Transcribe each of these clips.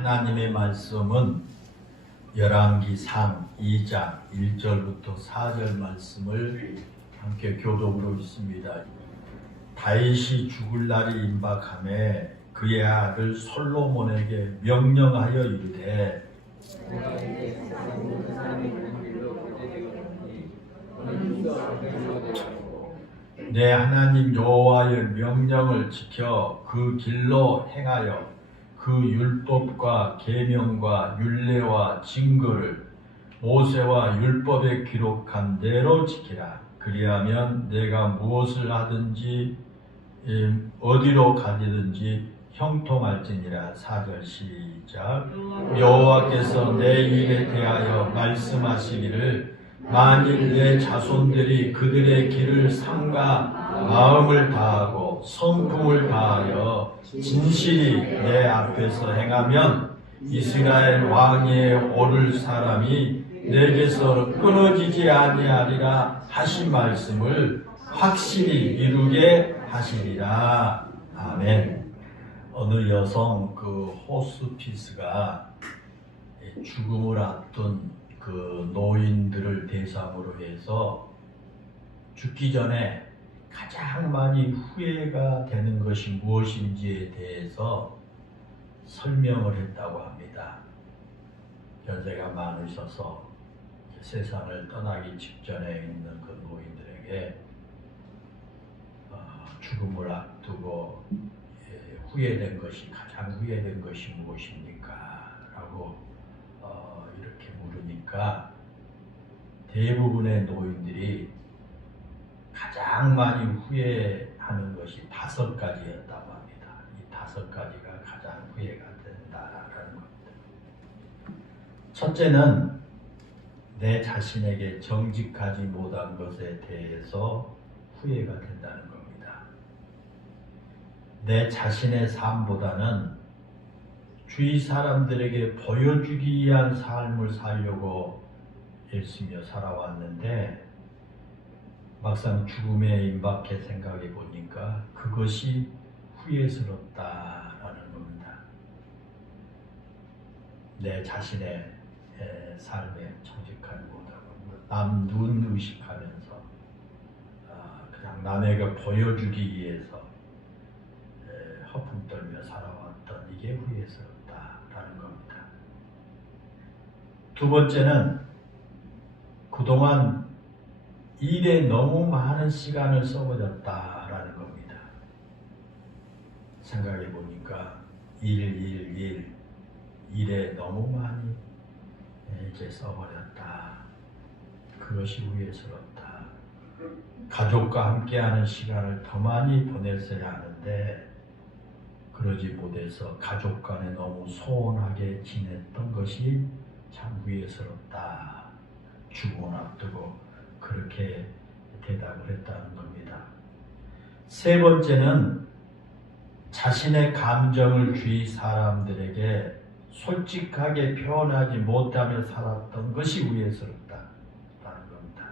하나님의 말씀은 열왕기상 2장 1절부터 4절 말씀을 함께 교독으로 있습니다. 다윗이 죽을 날이 임박하매 그의 아들 솔로몬에게 명령하여 이르되 내 하나님 여호와의 명령을 지켜 그 길로 행하여 그 율법과 계명과 율례와 징거를 모세와 율법에 기록한 대로 지키라. 그리하면 내가 무엇을 하든지 어디로 가든지 형통할지니라. 4절 시작. 여호와께서 내 일에 대하여 말씀하시기를 만일 내 자손들이 그들의 길을 삼가 마음을 다하고 성품을 다하여 진실이 내 앞에서 행하면 이스라엘 왕위에 오를 사람이 내게서 끊어지지 아니하리라 하신 말씀을 확실히 이루게 하시리라. 아멘. 어느 여성 호스피스가 죽음을 앞둔 노인들을 대상으로 해서 죽기 전에 가장 많이 후회가 되는 것이 무엇인지에 대해서 설명을 했다고 합니다. 연세가 많으셔서 세상을 떠나기 직전에 있는 그 노인들에게 죽음을 앞두고 후회된 것이 가장 후회된 것이 무엇입니까? 라고 이렇게 물으니까 대부분의 노인들이 가장 많이 후회하는 것이 5가지였다고 합니다. 이 5가지가 가장 후회가 된다라는 겁니다. 첫째는 내 자신에게 정직하지 못한 것에 대해서 후회가 된다는 겁니다. 내 자신의 삶보다는 주위 사람들에게 보여주기 위한 삶을 살려고 애쓰며 살아왔는데 막상 죽음에 임박해 생각해 보니까 그것이 후회스럽다라는 겁니다. 내 자신의 삶에 정직하지 못하고 남 눈 의식하면서 그냥 남에게 보여주기 위해서 허풍 떨며 살아왔던 이게 후회스럽다라는 겁니다. 두 번째는 그동안 일에 너무 많은 시간을 써버렸다라는 겁니다. 생각해 보니까 일에 너무 많이 이제 써버렸다. 그것이 후회스럽다. 가족과 함께하는 시간을 더 많이 보냈어야 하는데 그러지 못해서 가족 간에 너무 소원하게 지냈던 것이 참 후회스럽다. 죽음을 앞두고 그렇게 대답을 했다는 겁니다. 세 번째는 자신의 감정을 주위 사람들에게 솔직하게 표현하지 못하며 살았던 것이 후회스럽다라는 겁니다.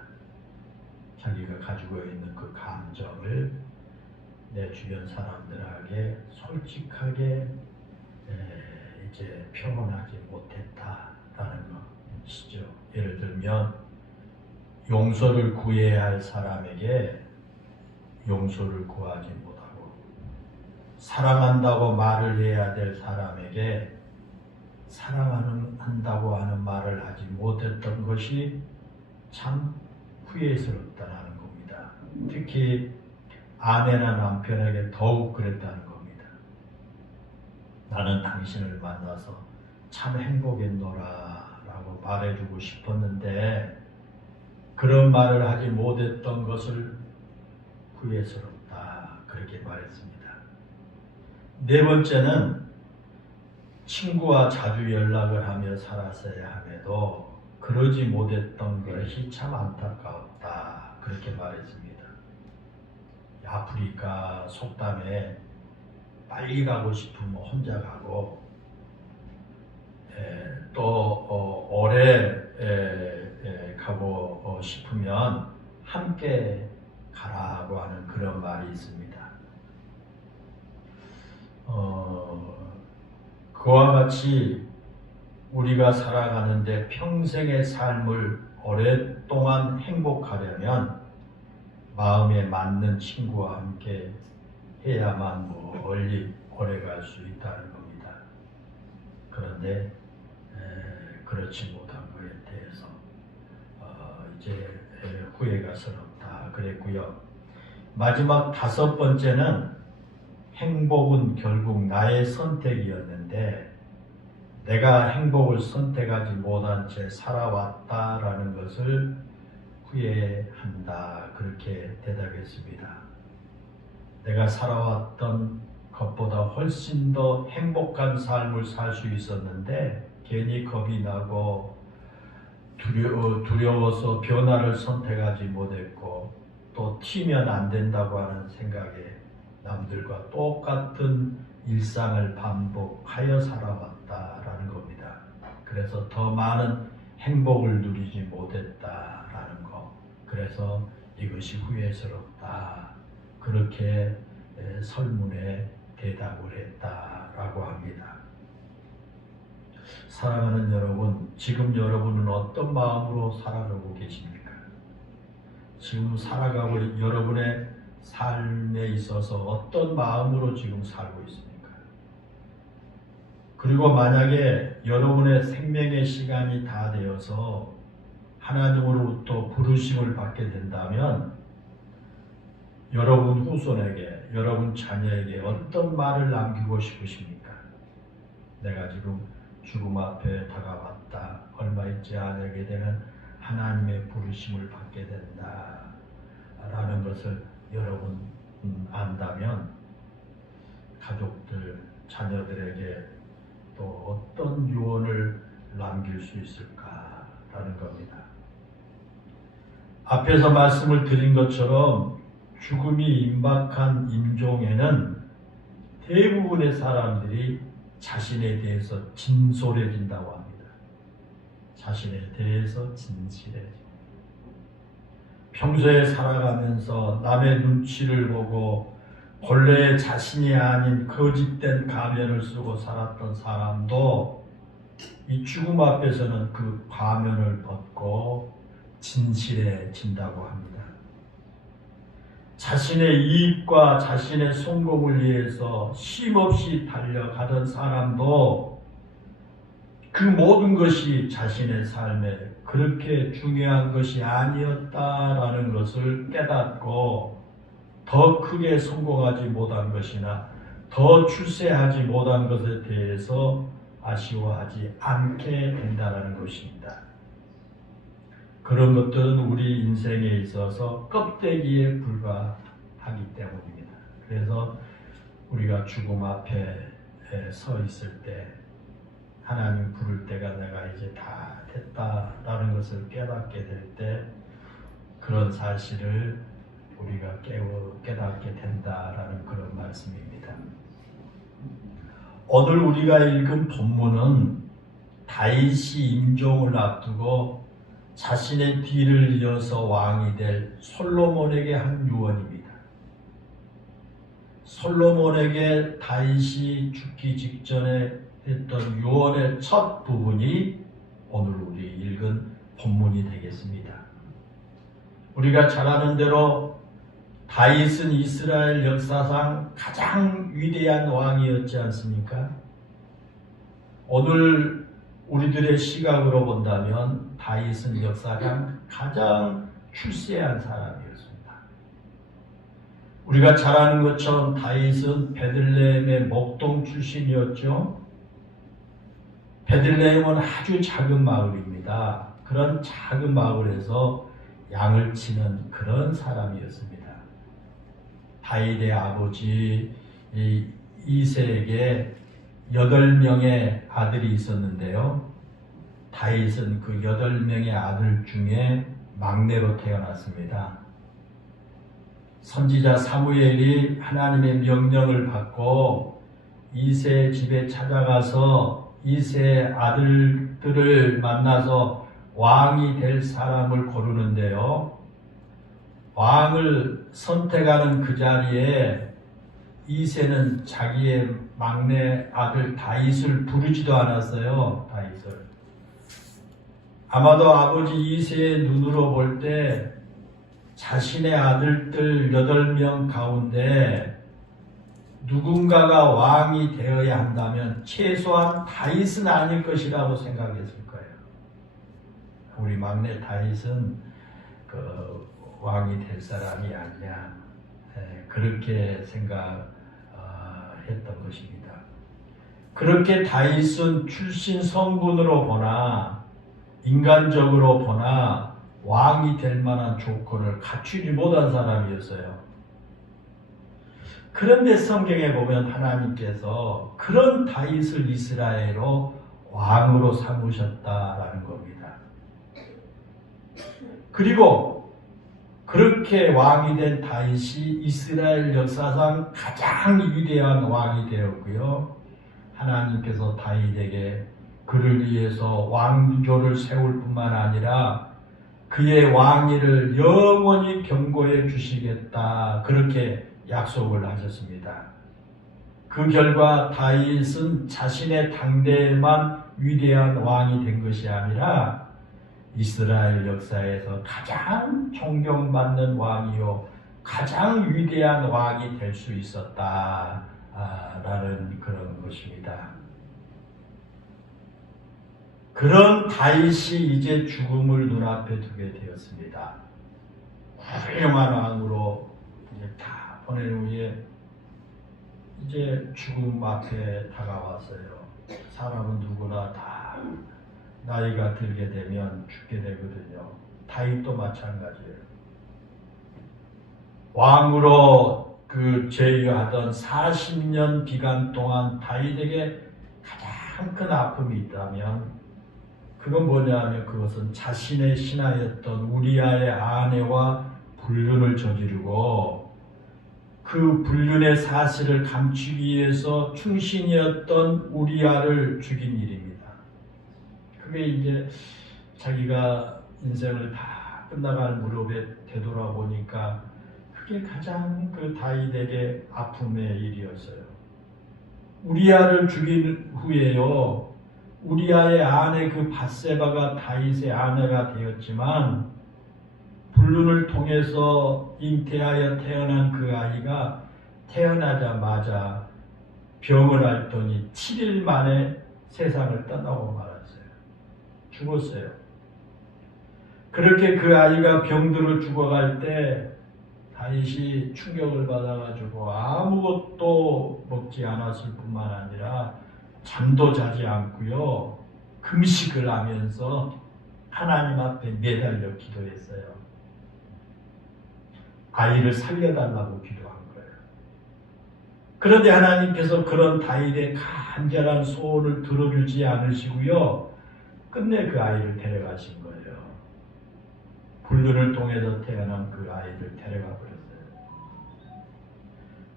자기가 가지고 있는 그 감정을 내 주변 사람들에게 솔직하게 이제 표현하지 못했다라는 것이죠. 예를 들면 용서를 구해야 할 사람에게 용서를 구하지 못하고 사랑한다고 말을 해야 될 사람에게 사랑한다고 하는 말을 하지 못했던 것이 참 후회스럽다는 겁니다. 특히 아내나 남편에게 더욱 그랬다는 겁니다. 나는 당신을 만나서 참 행복했노라 라고 말해주고 싶었는데 그런 말을 하지 못했던 것을 후회스럽다 그렇게 말했습니다. 네 번째는 친구와 자주 연락을 하며 살았어야 함에도 그러지 못했던 것이 참 안타까웠다 그렇게 말했습니다. 아프리카 속담에 빨리 가고 싶으면 혼자 가고 또 오래 가고 싶으면 함께 가라고 하는 그런 말이 있습니다. 그와 같이 우리가 살아가는데 평생의 삶을 오랫동안 행복하려면 마음에 맞는 친구와 함께 해야만 멀리 오래 갈 수 있다는 겁니다. 그런데 그렇지 못한 것에 대해서 이제 후회가 스럽다 그랬고요. 마지막 5번째는 행복은 결국 나의 선택이었는데 내가 행복을 선택하지 못한 채 살아왔다라는 것을 후회한다 그렇게 대답했습니다. 내가 살아왔던 것보다 훨씬 더 행복한 삶을 살 수 있었는데 괜히 겁이 나고 두려워서 변화를 선택하지 못했고 또 튀면 안 된다고 하는 생각에 남들과 똑같은 일상을 반복하여 살아왔다라는 겁니다. 그래서 더 많은 행복을 누리지 못했다라는 거. 그래서 이것이 후회스럽다. 그렇게 설문에 대답을 했다라고 합니다. 사랑하는 여러분, 지금 여러분은 어떤 마음으로 살아가고 계십니까? 지금 살아가고 여러분의 삶에 있어서 어떤 마음으로 지금 살고 있습니까? 그리고 만약에 여러분의 생명의 시간이 다 되어서 하나님으로부터 부르심을 받게 된다면 여러분 후손에게, 여러분 자녀에게 어떤 말을 남기고 싶으십니까? 내가 지금 죽음 앞에 다가왔다. 얼마 있지 않게 되면 하나님의 부르심을 받게 된다. 라는 것을 여러분 안다면 가족들, 자녀들에게 또 어떤 유언을 남길 수 있을까라는 겁니다. 앞에서 말씀을 드린 것처럼 죽음이 임박한 임종에는 대부분의 사람들이 자신에 대해서 진솔해진다고 합니다. 자신에 대해서 진실해집니다. 평소에 살아가면서 남의 눈치를 보고 본래 자신이 아닌 거짓된 가면을 쓰고 살았던 사람도 이 죽음 앞에서는 그 가면을 벗고 진실해진다고 합니다. 자신의 이익과 자신의 성공을 위해서 쉼없이 달려가던 사람도 그 모든 것이 자신의 삶에 그렇게 중요한 것이 아니었다라는 것을 깨닫고 더 크게 성공하지 못한 것이나 더 출세하지 못한 것에 대해서 아쉬워하지 않게 된다는 것입니다. 그런 것들은 우리 인생에 있어서 껍데기에 불과하기 때문입니다. 그래서 우리가 죽음 앞에 서 있을 때 하나님 부를 때가 내가 이제 다 됐다라는 것을 깨닫게 될 때 그런 사실을 우리가 깨닫게 된다라는 그런 말씀입니다. 오늘 우리가 읽은 본문은 다윗이 임종을 앞두고 자신의 뒤를 이어서 왕이 될 솔로몬에게 한 유언입니다. 솔로몬에게 다윗이 죽기 직전에 했던 유언의 첫 부분이 오늘 우리 읽은 본문이 되겠습니다. 우리가 잘 아는 대로 다윗은 이스라엘 역사상 가장 위대한 왕이었지 않습니까? 오늘 우리들의 시각으로 본다면 다윗은 역사상 가장 출세한 사람이었습니다. 우리가 잘 아는 것처럼 다윗은 베들레헴의 목동 출신이었죠. 베들레헴은 아주 작은 마을입니다. 그런 작은 마을에서 양을 치는 그런 사람이었습니다. 다윗의 아버지 이새에게 8명의 아들이 있었는데요. 다윗은 그 8명의 아들 중에 막내로 태어났습니다. 선지자 사무엘이 하나님의 명령을 받고 이새의 집에 찾아가서 이새의 아들들을 만나서 왕이 될 사람을 고르는데요. 왕을 선택하는 그 자리에 이새는 자기의 막내 아들 다윗을 부르지도 않았어요. 다윗을. 아마도 아버지 이새의 눈으로 볼 때 자신의 아들들 8명 가운데 누군가가 왕이 되어야 한다면 최소한 다윗은 아닐 것이라고 생각했을 거예요. 우리 막내 다윗은 그 왕이 될 사람이 아니냐, 그렇게 생각했던 것입니다. 그렇게 다윗은 출신 성분으로 보나 인간적으로 보나 왕이 될 만한 조건을 갖추지 못한 사람이었어요. 그런데 성경에 보면 하나님께서 그런 다윗을 이스라엘로 왕으로 삼으셨다라는 겁니다. 그리고 그렇게 왕이 된 다윗이 이스라엘 역사상 가장 위대한 왕이 되었고요. 하나님께서 다윗에게 그를 위해서 왕조를 세울 뿐만 아니라 그의 왕위를 영원히 경고해 주시겠다, 그렇게 약속을 하셨습니다. 그 결과 다윗은 자신의 당대에만 위대한 왕이 된 것이 아니라 이스라엘 역사에서 가장 존경받는 왕이요 가장 위대한 왕이 될 수 있었다라는 그런 것입니다. 그런 다윗이 이제 죽음을 눈앞에 두게 되었습니다. 훌륭한 왕으로 이제 다 보낸 후에 이제 죽음 앞에 다가왔어요. 사람은 누구나 다 나이가 들게 되면 죽게 되거든요. 다윗도 마찬가지예요. 왕으로 그 제위하던 40년 기간 동안 다윗에게 가장 큰 아픔이 있다면 그건 뭐냐면 그것은 자신의 신하였던 우리아의 아내와 불륜을 저지르고 그 불륜의 사실을 감추기 위해서 충신이었던 우리아를 죽인 일입니다. 그게 이제 자기가 인생을 다 끝나갈 무렵에 되돌아보니까 그게 가장 그 다윗에게 아픔의 일이었어요. 우리아를 죽인 후에요, 우리아의 아내 그 밧세바가 다윗의 아내가 되었지만 불륜을 통해서 잉태하여 태어난 그 아이가 태어나자마자 병을 앓더니 7일 만에 세상을 떠나고 말았어요. 죽었어요. 그렇게 그 아이가 병들어 죽어갈 때 다윗이 충격을 받아가지고 아무것도 먹지 않았을 뿐만 아니라 잠도 자지 않고요, 금식을 하면서 하나님 앞에 매달려 기도했어요. 아이를 살려달라고 기도한 거예요. 그런데 하나님께서 그런 다윗의 간절한 소원을 들어주지 않으시고요, 끝내 그 아이를 데려가신 거예요. 불륜을 통해서 태어난 그 아이를 데려가 버렸어요.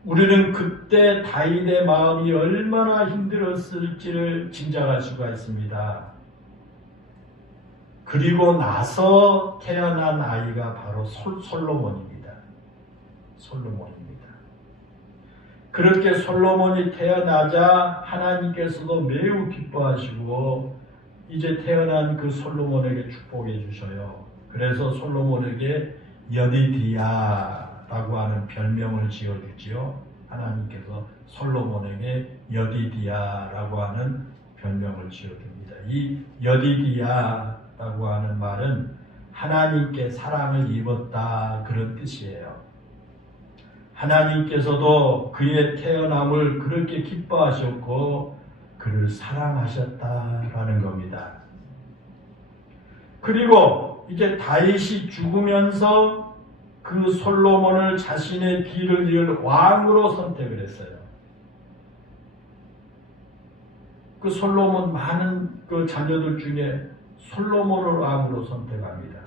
우리는 그때 다윗의 마음이 얼마나 힘들었을지를 짐작할 수가 있습니다. 그리고 나서 태어난 아이가 바로 솔로몬입니다. 솔로몬입니다. 그렇게 솔로몬이 태어나자 하나님께서도 매우 기뻐하시고 이제 태어난 그 솔로몬에게 축복해 주셔요. 그래서 솔로몬에게 여디디야라고 하는 별명을 지어주지요. 하나님께서 솔로몬에게 여디디야라고 하는 별명을 지어줍니다. 이 여디디야라고 하는 말은 하나님께 사랑을 입었다, 그런 뜻이에요. 하나님께서도 그의 태어남을 그렇게 기뻐하셨고 그를 사랑하셨다라는 겁니다. 그리고 이제 다윗이 죽으면서 그 솔로몬을 자신의 뒤를 이을 왕으로 선택을 했어요. 그 솔로몬 많은 그 자녀들 중에 솔로몬을 왕으로 선택합니다.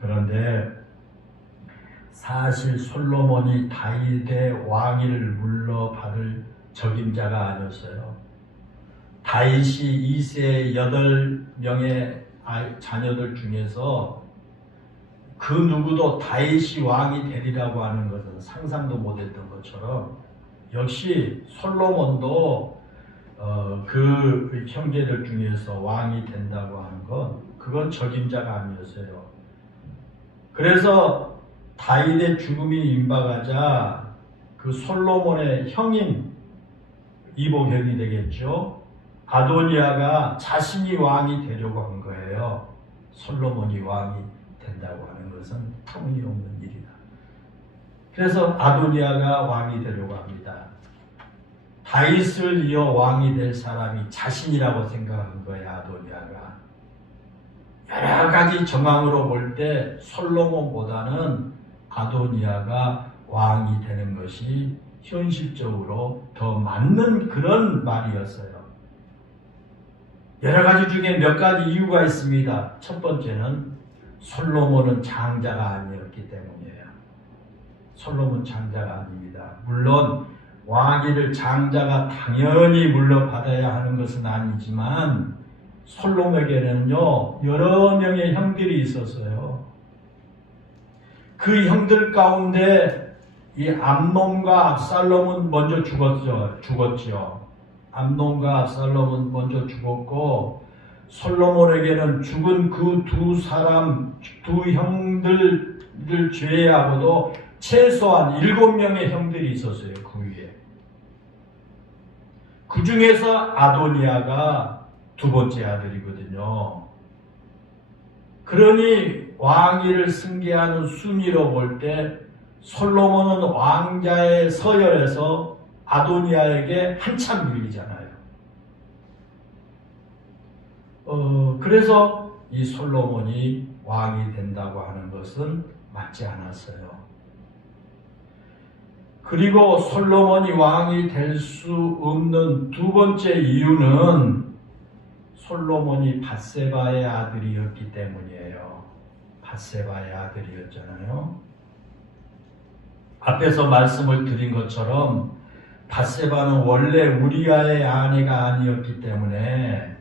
그런데 사실 솔로몬이 다윗의 왕위를 물러받을 적임자가 아니었어요. 다윗이 이새의 8명의 자녀들 중에서 그 누구도 다윗이 왕이 되리라고 하는 것은 상상도 못했던 것처럼 역시 솔로몬도 그 형제들 중에서 왕이 된다고 하는 건 그건 적임자가 아니었어요. 그래서 다윗의 죽음이 임박하자 그 솔로몬의 형인 이복형이 되겠죠. 아도니아가 자신이 왕이 되려고 한 거예요. 솔로몬이 왕이 된다고 하는 것은 터무니없는 일이다. 그래서 아도니아가 왕이 되려고 합니다. 다윗을 이어 왕이 될 사람이 자신이라고 생각한 거야, 아도니아가. 여러 가지 정황으로 볼 때 솔로몬보다는 아도니아가 왕이 되는 것이 현실적으로 더 맞는 그런 말이었어요. 여러 가지 중에 몇 가지 이유가 있습니다. 첫 번째는 솔로몬은 장자가 아니었기 때문이에요. 솔로몬 장자가 아닙니다. 물론 왕위를 장자가 당연히 물려받아야 하는 것은 아니지만 솔로몬에게는요 여러 명의 형들이 있었어요. 그 형들 가운데 이 암논과 압살롬은 먼저 죽었죠. 암논과 압살롬은 먼저 죽었고 솔로몬에게는 죽은 그 두 형들을 제외하고도 최소한 7명의 형들이 있었어요. 그 위에. 그 중에서 아도니아가 두 번째 아들이거든요. 그러니 왕위를 승계하는 순위로 볼 때 솔로몬은 왕자의 서열에서 아도니아에게 한참 밀리잖아요. 그래서 이 솔로몬이 왕이 된다고 하는 것은 맞지 않았어요. 그리고 솔로몬이 왕이 될 수 없는 두 번째 이유는 솔로몬이 밧세바의 아들이었기 때문이에요. 밧세바의 아들이었잖아요. 앞에서 말씀을 드린 것처럼 밧세바는 원래 우리아의 아내가 아니었기 때문에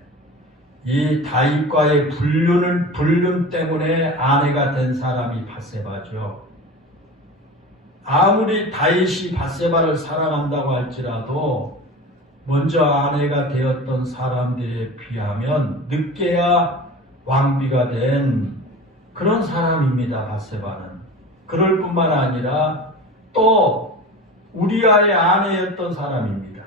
이 다윗과의 불륜 때문에 아내가 된 사람이 밧세바죠. 아무리 다윗이 밧세바를 사랑한다고 할지라도 먼저 아내가 되었던 사람들에 비하면 늦게야 왕비가 된 그런 사람입니다. 밧세바는. 그럴 뿐만 아니라 또 우리아의 아내였던 사람입니다.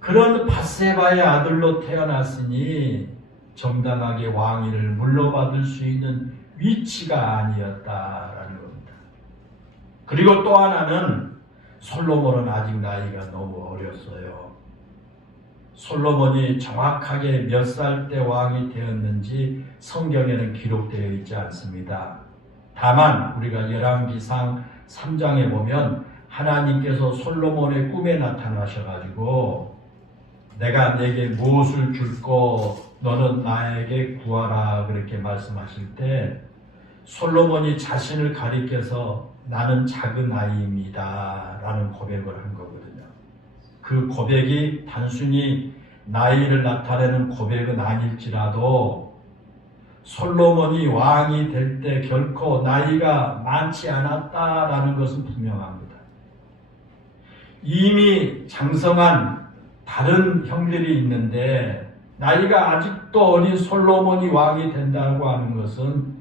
그런 밧세바의 아들로 태어났으니 정당하게 왕위를 물려받을 수 있는 위치가 아니었다라는 겁니다. 그리고 또 하나는 솔로몬은 아직 나이가 너무 어렸어요. 솔로몬이 정확하게 몇 살 때 왕이 되었는지 성경에는 기록되어 있지 않습니다. 다만 우리가 열왕기상 3장에 보면 하나님께서 솔로몬의 꿈에 나타나셔가지고 내가 내게 무엇을 줄고 너는 나에게 구하라 그렇게 말씀하실 때 솔로몬이 자신을 가리켜서 나는 작은 아이입니다 라는 고백을 한 거거든요. 그 고백이 단순히 나이를 나타내는 고백은 아닐지라도 솔로몬이 왕이 될 때 결코 나이가 많지 않았다라는 것은 분명합니다. 이미 장성한 다른 형들이 있는데 나이가 아직도 어린 솔로몬이 왕이 된다고 하는 것은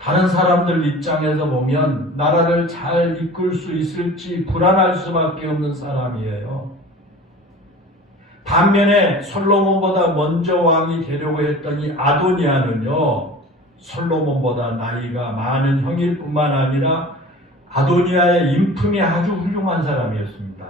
다른 사람들 입장에서 보면 나라를 잘 이끌 수 있을지 불안할 수밖에 없는 사람이에요. 반면에 솔로몬보다 먼저 왕이 되려고 했더니 아도니아는요, 솔로몬보다 나이가 많은 형일 뿐만 아니라 아도니아의 인품이 아주 훌륭한 사람이었습니다.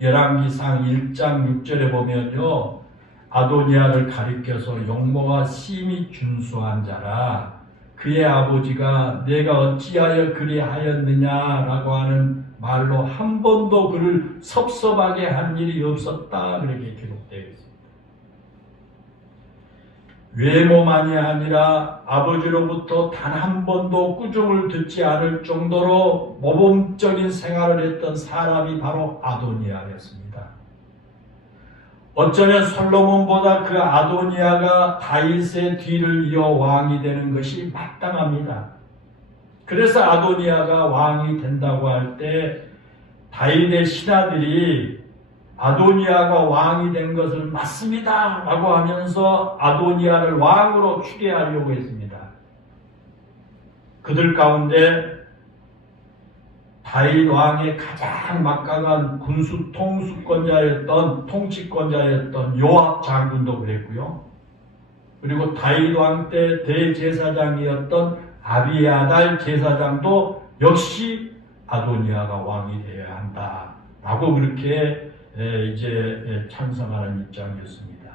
열왕기상 1장 6절에 보면요, 아도니아를 가리켜서 용모가 심히 준수한 자라 그의 아버지가 내가 어찌하여 그리하였느냐라고 하는 말로 한 번도 그를 섭섭하게 한 일이 없었다 그렇게 기록되어 있습니다. 외모만이 아니라 아버지로부터 단 한 번도 꾸중을 듣지 않을 정도로 모범적인 생활을 했던 사람이 바로 아도니아였습니다. 어쩌면 솔로몬보다 그 아도니아가 다윗의 뒤를 이어 왕이 되는 것이 마땅합니다. 그래서 아도니아가 왕이 된다고 할 때 다윗의 신하들이 아도니아가 왕이 된 것을 맞습니다 라고 하면서 아도니아를 왕으로 추대하려고 했습니다. 그들 가운데 다윗 왕의 가장 막강한 군수 통치권자였던 요압 장군도 그랬고요. 그리고 다윗 왕 때 대제사장이었던 아비아달 제사장도 역시 아도니아가 왕이 되어야 한다라고 그렇게 이제 찬성하는 입장이었습니다.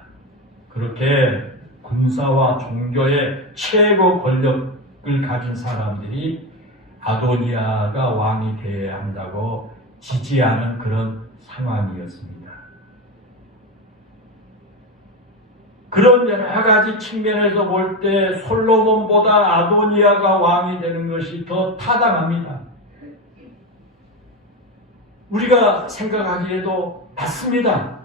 그렇게 군사와 종교의 최고 권력을 가진 사람들이 아도니아가 왕이 되어야 한다고 지지하는 그런 상황이었습니다. 그런 여러 가지 측면에서 볼 때 솔로몬보다 아도니아가 왕이 되는 것이 더 타당합니다. 우리가 생각하기에도 맞습니다.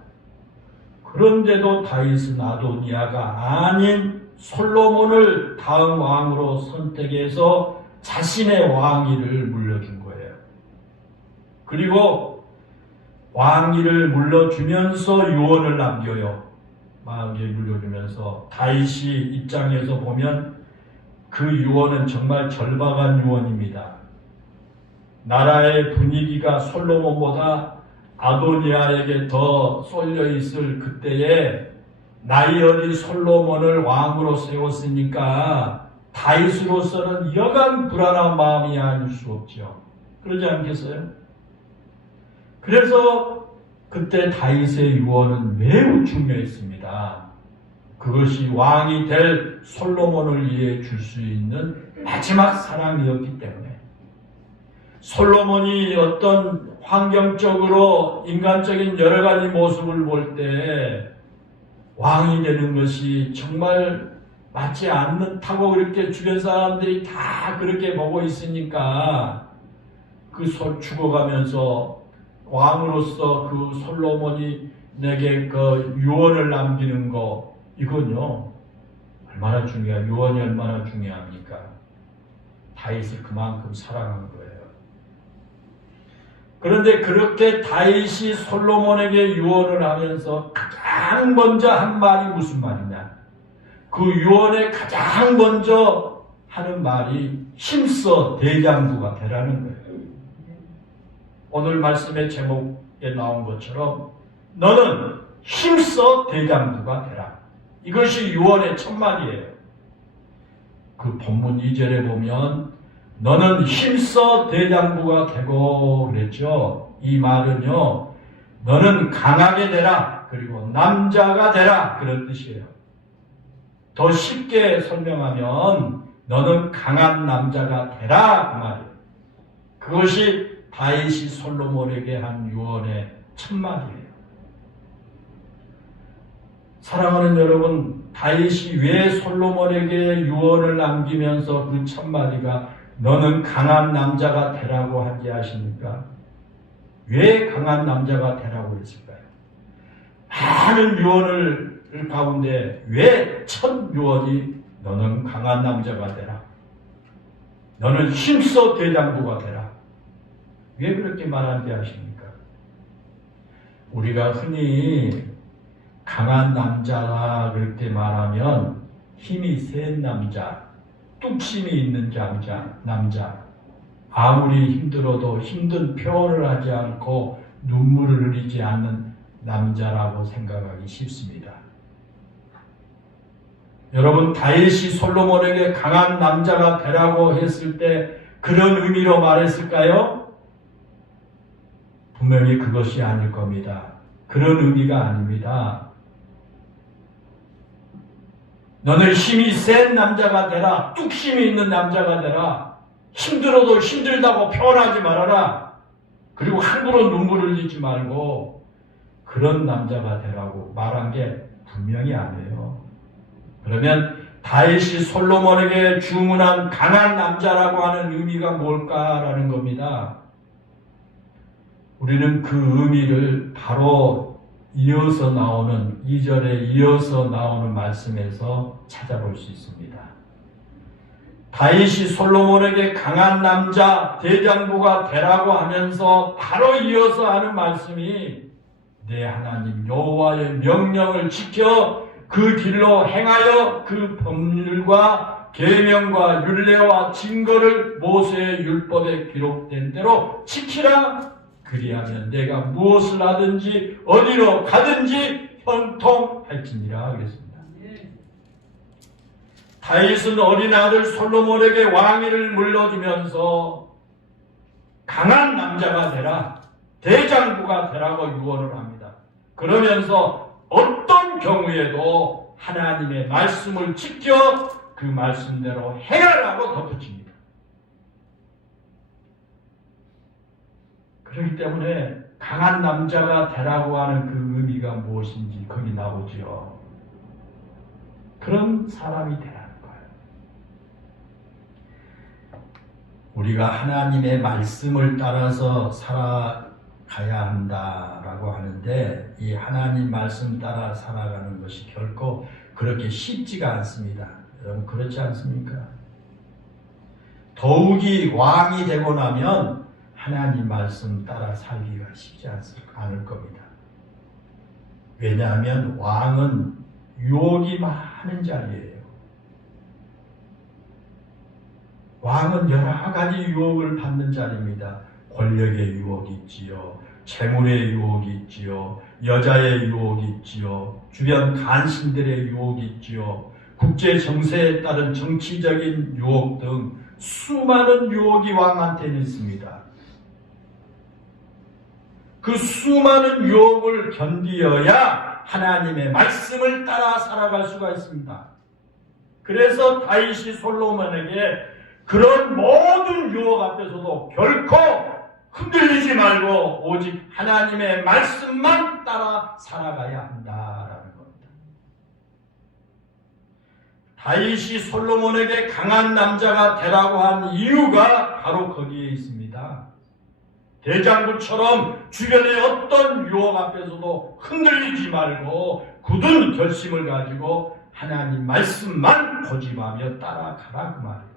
그런데도 다윗은 아도니아가 아닌 솔로몬을 다음 왕으로 선택해서 자신의 왕위를 물려준 거예요. 그리고 왕위를 물려주면서 유언을 남겨요. 왕위를 물려주면서 다윗이 입장에서 보면 그 유언은 정말 절박한 유언입니다. 나라의 분위기가 솔로몬보다 아도니아에게 더 쏠려 있을 그때에 나이 어린 솔로몬을 왕으로 세웠으니까 다윗으로서는 여간 불안한 마음이 아닐 수 없죠. 그러지 않겠어요? 그래서 그때 다윗의 유언은 매우 중요했습니다. 그것이 왕이 될 솔로몬을 위해 줄 수 있는 마지막 사랑이었기 때문에 솔로몬이 어떤 환경적으로 인간적인 여러 가지 모습을 볼 때 왕이 되는 것이 정말 맞지 않다고 그렇게 주변 사람들이 다 그렇게 보고 있으니까 죽어가면서 왕으로서 그 솔로몬이 내게 그 유언을 남기는 거 이건요 얼마나 유언이 얼마나 중요합니까? 다윗을 그만큼 사랑한 거예요. 그런데 그렇게 다윗이 솔로몬에게 유언을 하면서 가장 먼저 한 말이 무슨 말이냐? 그 유언에 가장 먼저 하는 말이 힘써 대장부가 되라는 거예요. 오늘 말씀의 제목에 나온 것처럼 너는 힘써 대장부가 되라. 이것이 유언의 첫 말이에요. 그 본문 2절에 보면 너는 힘써 대장부가 되고 그랬죠. 이 말은요. 너는 강하게 되라. 그리고 남자가 되라. 그런 뜻이에요. 더 쉽게 설명하면 너는 강한 남자가 되라. 그 말이에요. 그것이 다윗이 솔로몬에게 한 유언의 첫 말이에요. 사랑하는 여러분, 다윗이 왜 솔로몬에게 유언을 남기면서 그 첫 마디가 너는 강한 남자가 되라고 한지 아십니까? 왜 강한 남자가 되라고 했을까요? 많은 유언을 가운데 왜 첫 유언이 너는 강한 남자가 되라. 너는 힘써 대장부가 되라. 왜 그렇게 말하는지 아십니까? 우리가 흔히 강한 남자라 그렇게 말하면 힘이 센 남자, 뚝심이 있는 남자, 아무리 힘들어도 힘든 표현을 하지 않고 눈물을 흘리지 않는 남자라고 생각하기 쉽습니다. 여러분, 다윗이 솔로몬에게 강한 남자가 되라고 했을 때 그런 의미로 말했을까요? 분명히 그것이 아닐 겁니다. 그런 의미가 아닙니다. 너는 힘이 센 남자가 되라. 뚝심이 있는 남자가 되라. 힘들어도 힘들다고 표현하지 말아라. 그리고 함부로 눈물을 흘리지 말고 그런 남자가 되라고 말한 게 분명히 아니에요. 그러면 다윗이 솔로몬에게 주문한 강한 남자라고 하는 의미가 뭘까라는 겁니다. 우리는 그 의미를 바로 이어서 나오는 2절에 이어서 나오는 말씀에서 찾아볼 수 있습니다. 다윗이 솔로몬에게 강한 남자 대장부가 되라고 하면서 바로 이어서 하는 말씀이 내 하나님 여호와의 명령을 지켜 그 길로 행하여 그 법률과 계명과 율례와 증거를 모세의 율법에 기록된 대로 지키라. 그리하면 내가 무엇을 하든지 어디로 가든지 형통할지니라 그랬습니다. 다윗은 어린 아들 솔로몬에게 왕위를 물려주면서 강한 남자가 되라, 대장부가 되라고 유언을 합니다. 그러면서 어떤 경우에도 하나님의 말씀을 지켜 그 말씀대로 행하라고 덧붙입니다. 그렇기 때문에 강한 남자가 되라고 하는 그 의미가 무엇인지 거기 나오죠. 그런 사람이 되라는 거예요. 우리가 하나님의 말씀을 따라서 살아가야 한다라고 하는데 이 하나님 말씀 따라 살아가는 것이 결코 그렇게 쉽지가 않습니다. 여러분 그렇지 않습니까? 더욱이 왕이 되고 나면 하나님 말씀 따라 살기가 쉽지 않을 겁니다. 왜냐하면 왕은 유혹이 많은 자리예요. 왕은 여러 가지 유혹을 받는 자리입니다. 권력의 유혹이 있지요. 재물의 유혹이 있지요. 여자의 유혹이 있지요. 주변 간신들의 유혹이 있지요. 국제 정세에 따른 정치적인 유혹 등 수많은 유혹이 왕한테는 있습니다. 그 수많은 유혹을 견디어야 하나님의 말씀을 따라 살아갈 수가 있습니다. 그래서 다윗이 솔로몬에게 그런 모든 유혹 앞에서도 결코 흔들리지 말고 오직 하나님의 말씀만 따라 살아가야 한다라는 겁니다. 다윗이 솔로몬에게 강한 남자가 되라고 한 이유가 바로 거기에 있습니다. 대장부처럼 주변의 어떤 유혹 앞에서도 흔들리지 말고 굳은 결심을 가지고 하나님 말씀만 고집하며 따라가라 그 말이에요.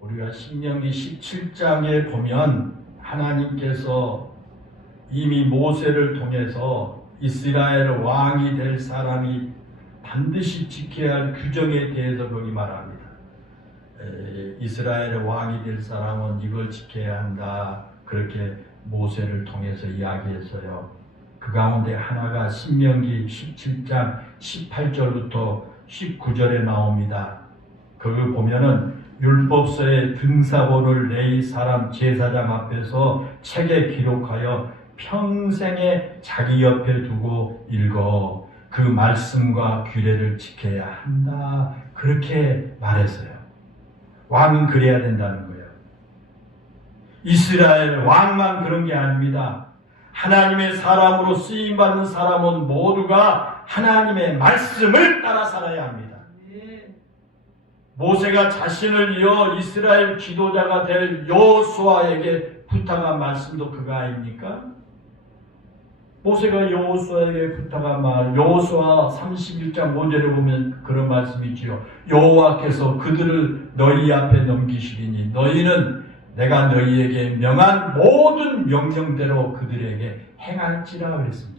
우리가 신명기 17장에 보면 하나님께서 이미 모세를 통해서 이스라엘 왕이 될 사람이 반드시 지켜야 할 규정에 대해서 거기 말합니다. 이스라엘의 왕이 될 사람은 이걸 지켜야 한다. 그렇게 모세를 통해서 이야기했어요. 그 가운데 하나가 신명기 17장 18절부터 19절에 나옵니다. 그걸 보면은 율법서의 등사본을 레위 사람 제사장 앞에서 책에 기록하여 평생에 자기 옆에 두고 읽어 그 말씀과 규례를 지켜야 한다. 그렇게 말했어요. 왕은 그래야 된다는 거예요. 이스라엘 왕만 그런 게 아닙니다. 하나님의 사람으로 쓰임받는 사람은 모두가 하나님의 말씀을 따라 살아야 합니다. 모세가 자신을 이어 이스라엘 지도자가 될 여호수아에게 부탁한 말씀도 그거 아닙니까? 모세가 여호수아에게 부탁한 말, 여호수아 31장 5절에 보면 그런 말씀이 있지요. 여호와께서 그들을 너희 앞에 넘기시리니 너희는 내가 너희에게 명한 모든 명령대로 그들에게 행할지라 그랬습니다.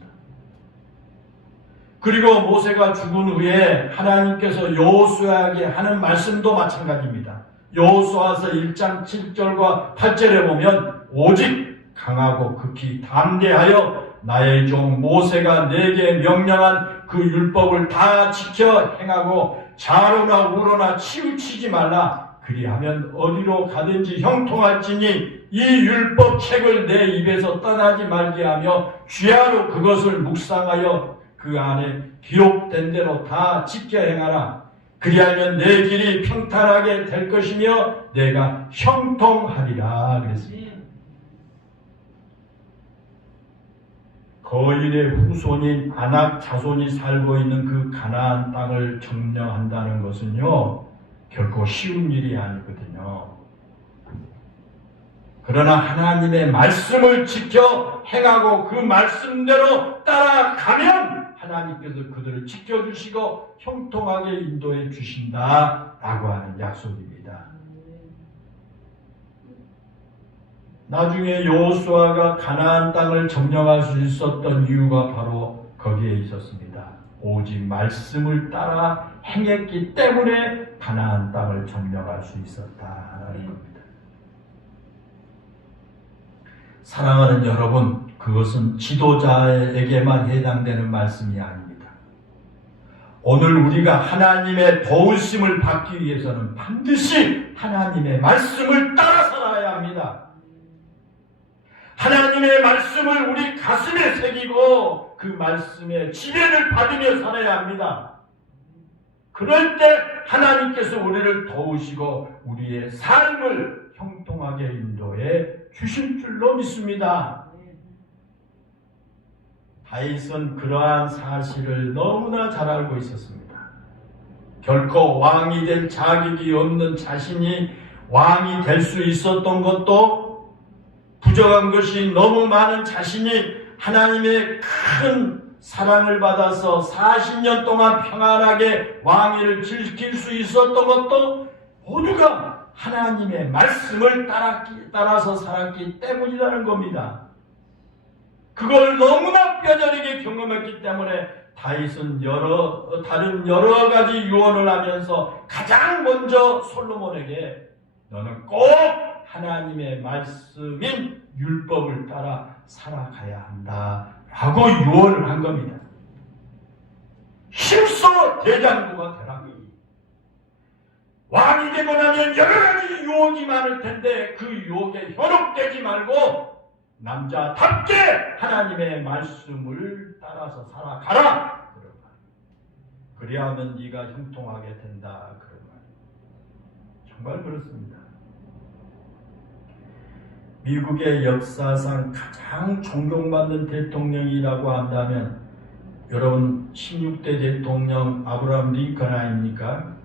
그리고 모세가 죽은 후에 하나님께서 여호수아에게 하는 말씀도 마찬가지입니다. 여호수아서 1장 7절과 8절에 보면 오직 강하고 극히 담대하여 나의 종 모세가 내게 명령한 그 율법을 다 지켜 행하고 좌로나 우로나 치우치지 말라. 그리하면 어디로 가든지 형통할지니 이 율법책을 내 입에서 떠나지 말게 하며 주야로 그것을 묵상하여 그 안에 기록된 대로 다 지켜 행하라. 그리하면 내 길이 평탄하게 될 것이며 내가 형통하리라 그랬습니다. 거인의 후손인 아낙 자손이 살고 있는 그 가나안 땅을 점령한다는 것은요 결코 쉬운 일이 아니거든요. 그러나 하나님의 말씀을 지켜 행하고 그 말씀대로 따라가면 할 하나님께서 그들을 지켜주시고 형통하게 인도해 주신다라고 하는 약속입니다. 나중에 여호수아가 가나안 땅을 점령할 수 있었던 이유가 바로 거기에 있었습니다. 오직 말씀을 따라 행했기 때문에 가나안 땅을 점령할 수 있었다라는 겁니다. 사랑하는 여러분, 그것은 지도자에게만 해당되는 말씀이 아닙니다. 오늘 우리가 하나님의 도우심을 받기 위해서는 반드시 하나님의 말씀을 따라 살아야 합니다. 하나님의 말씀을 우리 가슴에 새기고 그 말씀의 지배를 받으며 살아야 합니다. 그럴 때 하나님께서 우리를 도우시고 우리의 삶을 형통하게 인도해 주실 줄로 믿습니다. 다윗은 그러한 사실을 너무나 잘 알고 있었습니다. 결코 왕이 될 자격이 없는 자신이 왕이 될 수 있었던 것도 부정한 것이 너무 많은 자신이 하나님의 큰 사랑을 받아서 40년 동안 평안하게 왕위를 지킬 수 있었던 것도 모두가 하나님의 말씀을 따라서 살았기 때문이라는 겁니다. 그걸 너무나 뼈저리게 경험했기 때문에 다윗은 다른 여러 가지 유언을 하면서 가장 먼저 솔로몬에게 너는 꼭 하나님의 말씀인 율법을 따라 살아가야 한다라고 유언을 한 겁니다. 힘써 대장부가 되라. 왕이 되고 나면 여러 가지 유혹이 많을 텐데 그 유혹에 현혹되지 말고 남자답게 하나님의 말씀을 따라서 살아가라. 그래야만 네가 형통하게 된다. 그런 말. 정말 그렇습니다. 미국의 역사상 가장 존경받는 대통령이라고 한다면 여러분 16대 대통령 아브라함 링컨 아닙니까?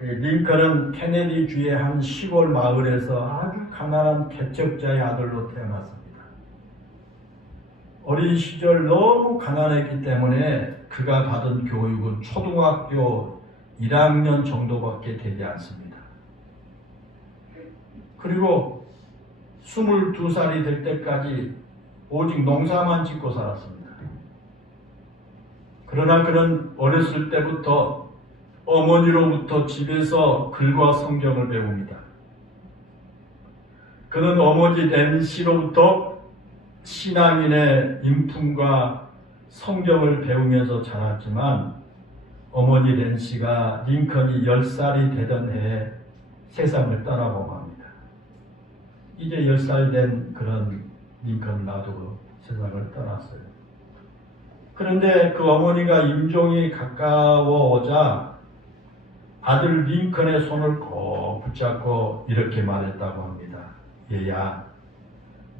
링컨은 케네디 주의 한 시골 마을에서 아주 가난한 개척자의 아들로 태어났습니다. 어린 시절 너무 가난했기 때문에 그가 받은 교육은 초등학교 1학년 정도밖에 되지 않습니다. 그리고 22살이 될 때까지 오직 농사만 짓고 살았습니다. 그러나 그는 어렸을 때부터 어머니로부터 집에서 글과 성경을 배웁니다. 그는 어머니 낸시로부터 신앙인의 인품과 성경을 배우면서 자랐지만 어머니 낸시가 링컨이 10살이 되던 해에 세상을 떠나고 맙니다. 이제 10살 된 그런 링컨을 놔두고 세상을 떠났어요. 그런데 그 어머니가 임종이 가까워오자 아들 링컨의 손을 꼭 붙잡고 이렇게 말했다고 합니다. 얘야,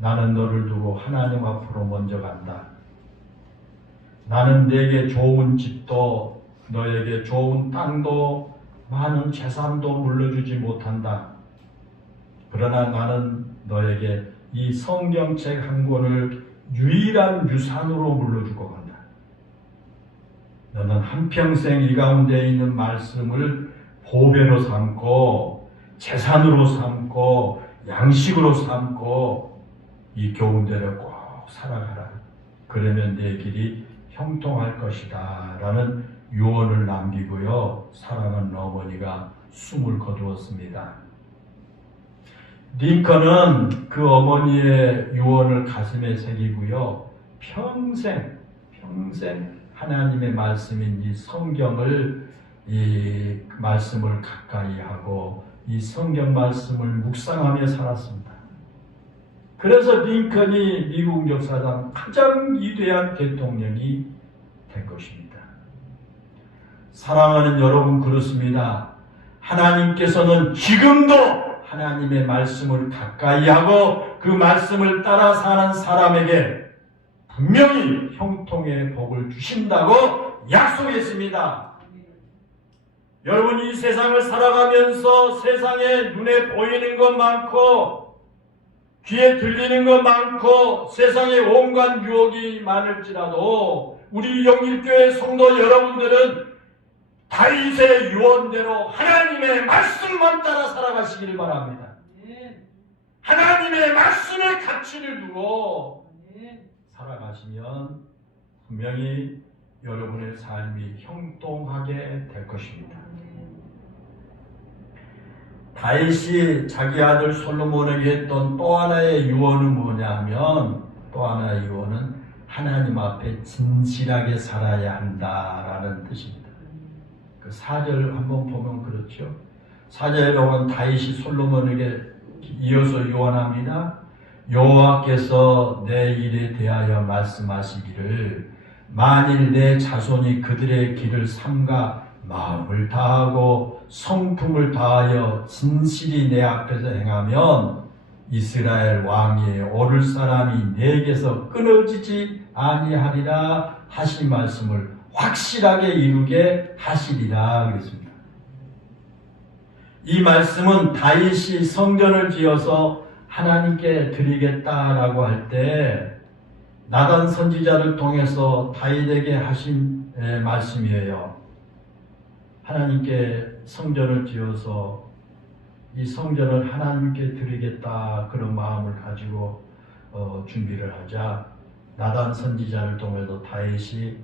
나는 너를 두고 하나님 앞으로 먼저 간다. 나는 네게 좋은 집도 너에게 좋은 땅도 많은 재산도 물려주지 못한다. 그러나 나는 너에게 이 성경책 한 권을 유일한 유산으로 물려주고 간다. 너는 한평생 이 가운데 있는 말씀을 보배로 삼고 재산으로 삼고 양식으로 삼고 이 교훈대로 꼭 살아가라. 그러면 내 길이 형통할 것이다 라는 유언을 남기고요. 사랑하는 어머니가 숨을 거두었습니다. 링컨은 그 어머니의 유언을 가슴에 새기고요. 평생 하나님의 말씀인 이 성경을 이 말씀을 가까이 하고 이 성경 말씀을 묵상하며 살았습니다. 그래서 링컨이 미국 역사상 가장 위대한 대통령이 된 것입니다. 사랑하는 여러분, 그렇습니다. 하나님께서는 지금도 하나님의 말씀을 가까이 하고 그 말씀을 따라 사는 사람에게 분명히 형통의 복을 주신다고 약속했습니다. 여러분, 이 세상을 살아가면서 세상에 눈에 보이는 것 많고 귀에 들리는 것 많고 세상에 온갖 유혹이 많을지라도 우리 영일교회 성도 여러분들은 다윗의 유언대로 하나님의 말씀만 따라 살아가시기를 바랍니다. 하나님의 말씀의 가치를 두고 살아가시면 분명히 여러분의 삶이 형통하게 될 것입니다. 다윗이 자기 아들 솔로몬에게 했던 또 하나의 유언은 뭐냐면, 또 하나의 유언은 하나님 앞에 진실하게 살아야 한다라는 뜻입니다. 그 4절 한번 보면 그렇죠. 4절에 보면 다윗이 솔로몬에게 이어서 유언합니다. 여호와께서 내 일에 대하여 말씀하시기를 만일 내 자손이 그들의 길을 삼가 마음을 다하고 성품을 다하여 진실이 내 앞에서 행하면 이스라엘 왕위에 오를 사람이 내게서 끊어지지 아니하리라 하신 말씀을 확실하게 이루게 하시리라 그랬습니다. 이 말씀은 다윗이 성전을 지어서 하나님께 드리겠다라고 할 때 나단 선지자를 통해서 다윗에게 하신 말씀이에요. 하나님께 성전을 지어서 이 성전을 하나님께 드리겠다 그런 마음을 가지고 준비를 하자 나단 선지자를 통해서 다윗이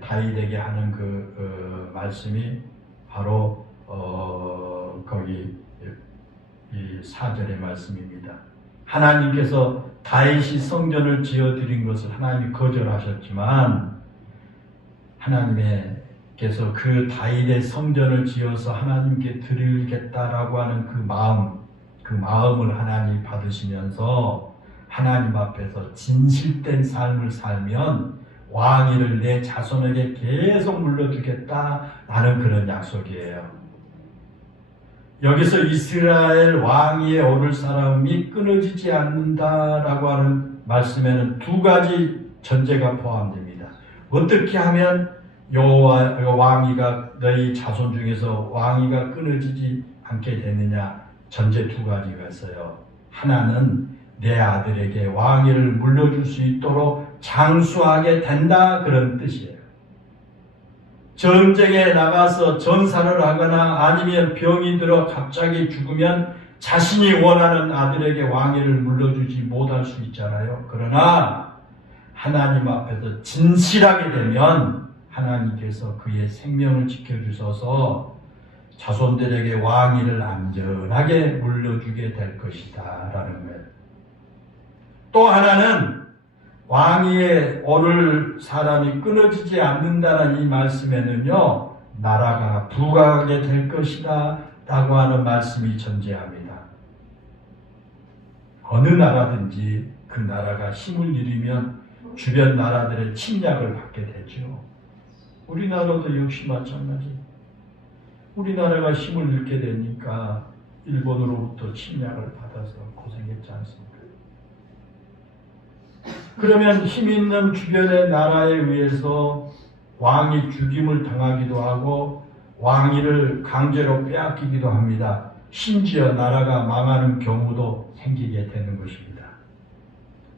다윗에게 하는 그 말씀이 바로 거기 이 4절의 말씀입니다. 하나님께서 다윗이 성전을 지어드린 것을 하나님이 거절하셨지만 하나님께서 그 다윗의 성전을 지어서 하나님께 드리겠다라고 하는 그 마음을 하나님이 받으시면서 하나님 앞에서 진실된 삶을 살면 왕위를 내 자손에게 계속 물려주겠다라는 그런 약속이에요. 여기서 이스라엘 왕위에 오를 사람이 끊어지지 않는다라고 하는 말씀에는 두 가지 전제가 포함됩니다. 어떻게 하면 여호와 왕위가 너희 자손 중에서 왕위가 끊어지지 않게 되느냐? 전제 두 가지가 있어요. 하나는 내 아들에게 왕위를 물려줄 수 있도록 장수하게 된다 그런 뜻이에요. 전쟁에 나가서 전사를 하거나 아니면 병이 들어 갑자기 죽으면 자신이 원하는 아들에게 왕위를 물려주지 못할 수 있잖아요. 그러나 하나님 앞에서 진실하게 되면 하나님께서 그의 생명을 지켜주셔서 자손들에게 왕위를 안전하게 물려주게 될 것이다 라는 거예요. 또 하나는 왕위에 오를 사람이 끊어지지 않는다는 이 말씀에는요, 나라가 부강하게 될 것이다 라고 하는 말씀이 존재합니다. 어느 나라든지 그 나라가 힘을 잃으면 주변 나라들의 침략을 받게 되죠. 우리나라도 역시 마찬가지. 우리나라가 힘을 잃게 되니까 일본으로부터 침략을 받아서 고생했지 않습니까? 그러면 힘 있는 주변의 나라에 의해서 왕이 죽임을 당하기도 하고 왕위를 강제로 빼앗기기도 합니다. 심지어 나라가 망하는 경우도 생기게 되는 것입니다.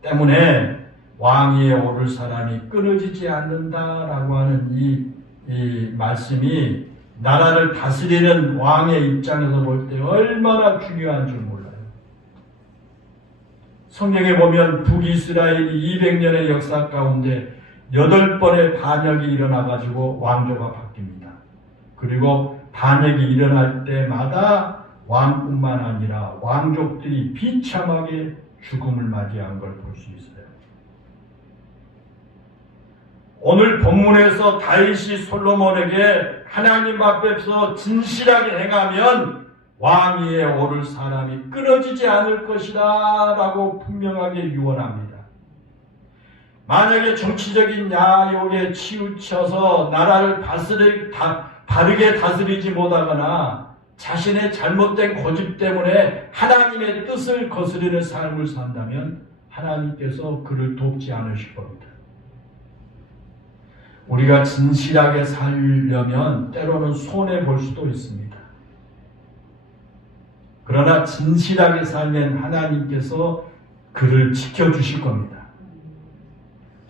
때문에 왕위에 오를 사람이 끊어지지 않는다라고 하는 이 말씀이 나라를 다스리는 왕의 입장에서 볼 때 얼마나 중요한 줄 몰라요. 성경에 보면 북이스라엘이 200년의 역사 가운데 8번의 반역이 일어나가지고 왕조가 바뀝니다. 그리고 반역이 일어날 때마다 왕뿐만 아니라 왕족들이 비참하게 죽음을 맞이한 걸 볼 수 있어요. 오늘 본문에서 다윗이 솔로몬에게 하나님 앞에서 진실하게 행하면 왕위에 오를 사람이 끊어지지 않을 것이다 라고 분명하게 유언합니다. 만약에 정치적인 야욕에 치우쳐서 나라를 바르게 다스리지 못하거나 자신의 잘못된 고집 때문에 하나님의 뜻을 거스르는 삶을 산다면 하나님께서 그를 돕지 않으실 겁니다. 우리가 진실하게 살려면 때로는 손해볼 수도 있습니다. 그러나 진실하게 살면 하나님께서 그를 지켜주실 겁니다.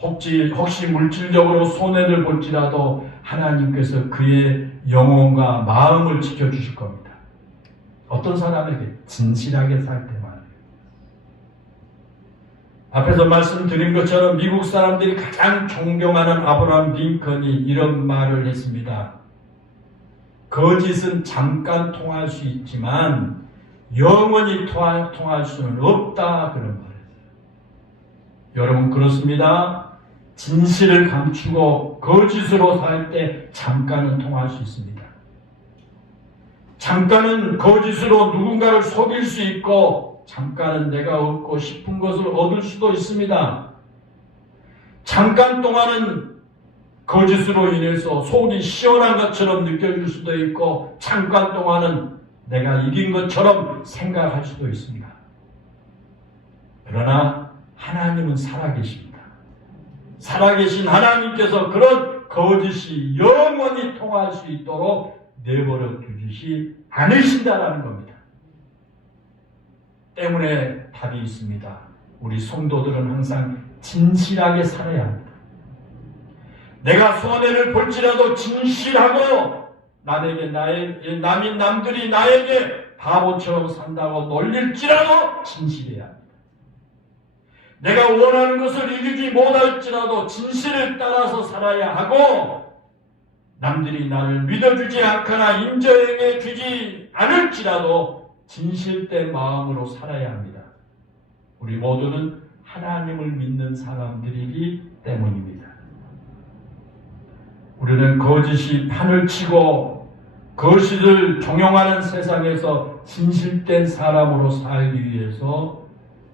혹시 물질적으로 손해를 볼지라도 하나님께서 그의 영혼과 마음을 지켜주실 겁니다. 어떤 사람에게 진실하게 살 때만. 앞에서 말씀드린 것처럼 미국 사람들이 가장 존경하는 아브라함 링컨이 이런 말을 했습니다. 거짓은 잠깐 통할 수 있지만 영원히 통할 수는 없다, 그런 말을 했어요. 여러분, 그렇습니다. 진실을 감추고 거짓으로 살 때 잠깐은 통할 수 있습니다. 잠깐은 거짓으로 누군가를 속일 수 있고 잠깐은 내가 얻고 싶은 것을 얻을 수도 있습니다. 잠깐 동안은 거짓으로 인해서 속이 시원한 것처럼 느껴질 수도 있고 잠깐 동안은 내가 이긴 것처럼 생각할 수도 있습니다. 그러나 하나님은 살아계십니다. 살아계신 하나님께서 그런 거짓이 영원히 통할 수 있도록 내버려 두지 않으신다라는 겁니다. 때문에 답이 있습니다. 우리 성도들은 항상 진실하게 살아야 합니다. 내가 손해를 볼지라도 진실하고 남들이 나에게 바보처럼 산다고 놀릴지라도 진실해야 합니다. 내가 원하는 것을 이루지 못할지라도 진실을 따라서 살아야 하고 남들이 나를 믿어주지 않거나 인정해 주지 않을지라도 진실된 마음으로 살아야 합니다. 우리 모두는 하나님을 믿는 사람들이기 때문입니다. 우리는 거짓이 판을 치고 거짓을 종용하는 세상에서 진실된 사람으로 살기 위해서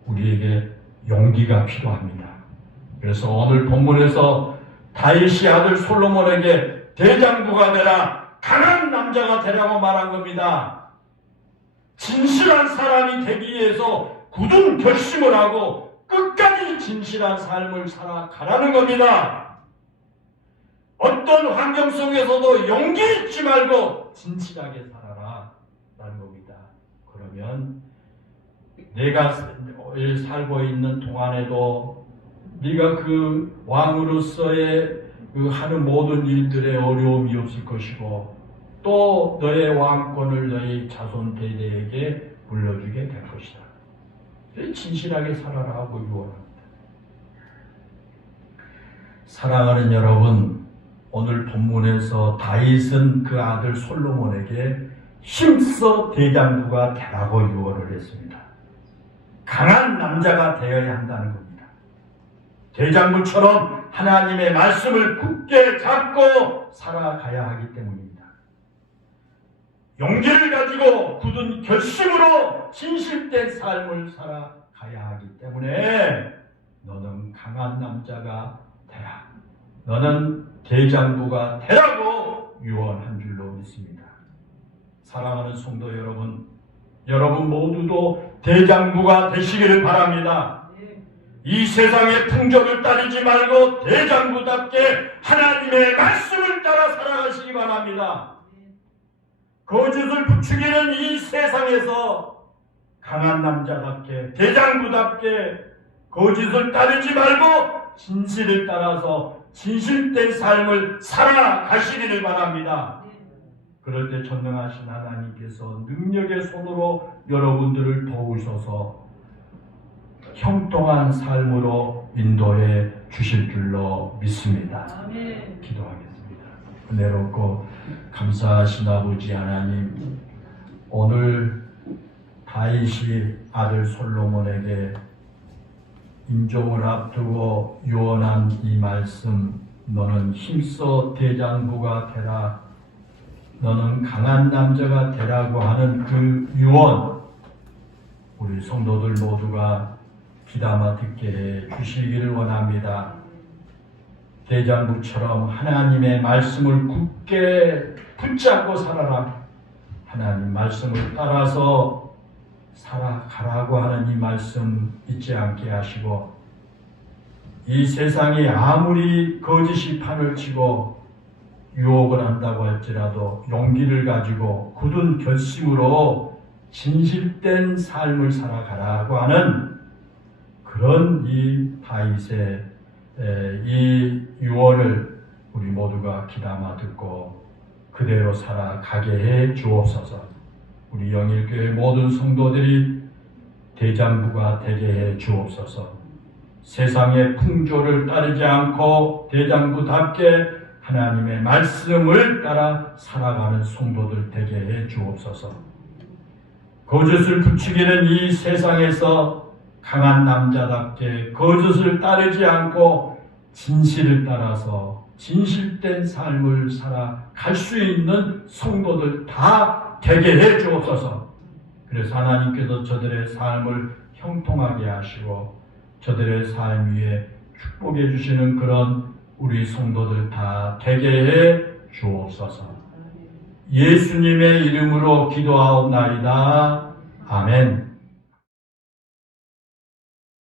우리에게 용기가 필요합니다. 그래서 오늘 본문에서 다윗이 아들 솔로몬에게 대장부가 되라, 강한 남자가 되라고 말한 겁니다. 진실한 사람이 되기 위해서 굳은 결심을 하고 끝까지 진실한 삶을 살아가라는 겁니다. 어떤 환경 속에서도 용기 잊지 말고 진실하게 살아라 라는 겁니다. 그러면 내가 살고 있는 동안에도 네가 그 왕으로서의 그 하는 모든 일들에 어려움이 없을 것이고 또 너의 왕권을 너의 자손 대대에게 물려주게 될 것이다. 진실하게 살아라 하고 유언합니다. 사랑하는 여러분, 오늘 본문에서 다윗은 그 아들 솔로몬에게 힘써 대장부가 되라고 유언을 했습니다. 강한 남자가 되어야 한다는 겁니다. 대장부처럼 하나님의 말씀을 굳게 잡고 살아가야 하기 때문입니다. 용기를 가지고 굳은 결심으로 진실된 삶을 살아가야 하기 때문에 너는 강한 남자가 되라. 너는 대장부가 되라고 유언한 줄로 믿습니다. 사랑하는 성도 여러분, 여러분 모두도 대장부가 되시기를 바랍니다. 이 세상의 풍조를 따르지 말고 대장부답게 하나님의 말씀을 따라 살아가시기 바랍니다. 거짓을 부추기는 이 세상에서 강한 남자답게 대장부답게 거짓을 따르지 말고 진실을 따라서 진실된 삶을 살아가시기를 바랍니다. 그럴 때 전능하신 하나님께서 능력의 손으로 여러분들을 도우셔서 형통한 삶으로 인도해 주실 줄로 믿습니다. 기도하겠습니다. 은혜롭고 감사하신 아버지 하나님, 오늘 다윗이 아들 솔로몬에게 임종을 앞두고 유언한 이 말씀, 너는 힘써 대장부가 되라, 너는 강한 남자가 되라고 하는 그 유언, 우리 성도들 모두가 귀담아 듣게 해 주시기를 원합니다. 대장부처럼 하나님의 말씀을 굳게 붙잡고 살아라. 하나님 말씀을 따라서 살아가라고 하는 이 말씀 잊지 않게 하시고, 이 세상이 아무리 거짓이 판을 치고 유혹을 한다고 할지라도 용기를 가지고 굳은 결심으로 진실된 삶을 살아가라고 하는 그런 이 다윗의 이 유언을 우리 모두가 귀담아 듣고 그대로 살아가게 해 주옵소서. 우리 영일교회 모든 성도들이 대장부가 되게 해 주옵소서. 세상의 풍조를 따르지 않고 대장부답게 하나님의 말씀을 따라 살아가는 성도들 되게 해 주옵소서. 거짓을 부추기는 이 세상에서 강한 남자답게 거짓을 따르지 않고 진실을 따라서 진실된 삶을 살아갈 수 있는 성도들 다 되게 해 주옵소서. 그래서 하나님께서 저들의 삶을 형통하게 하시고 저들의 삶 위에 축복해 주시는 그런 우리 성도들 다 되게 해 주옵소서. 예수님의 이름으로 기도하옵나이다. 아멘.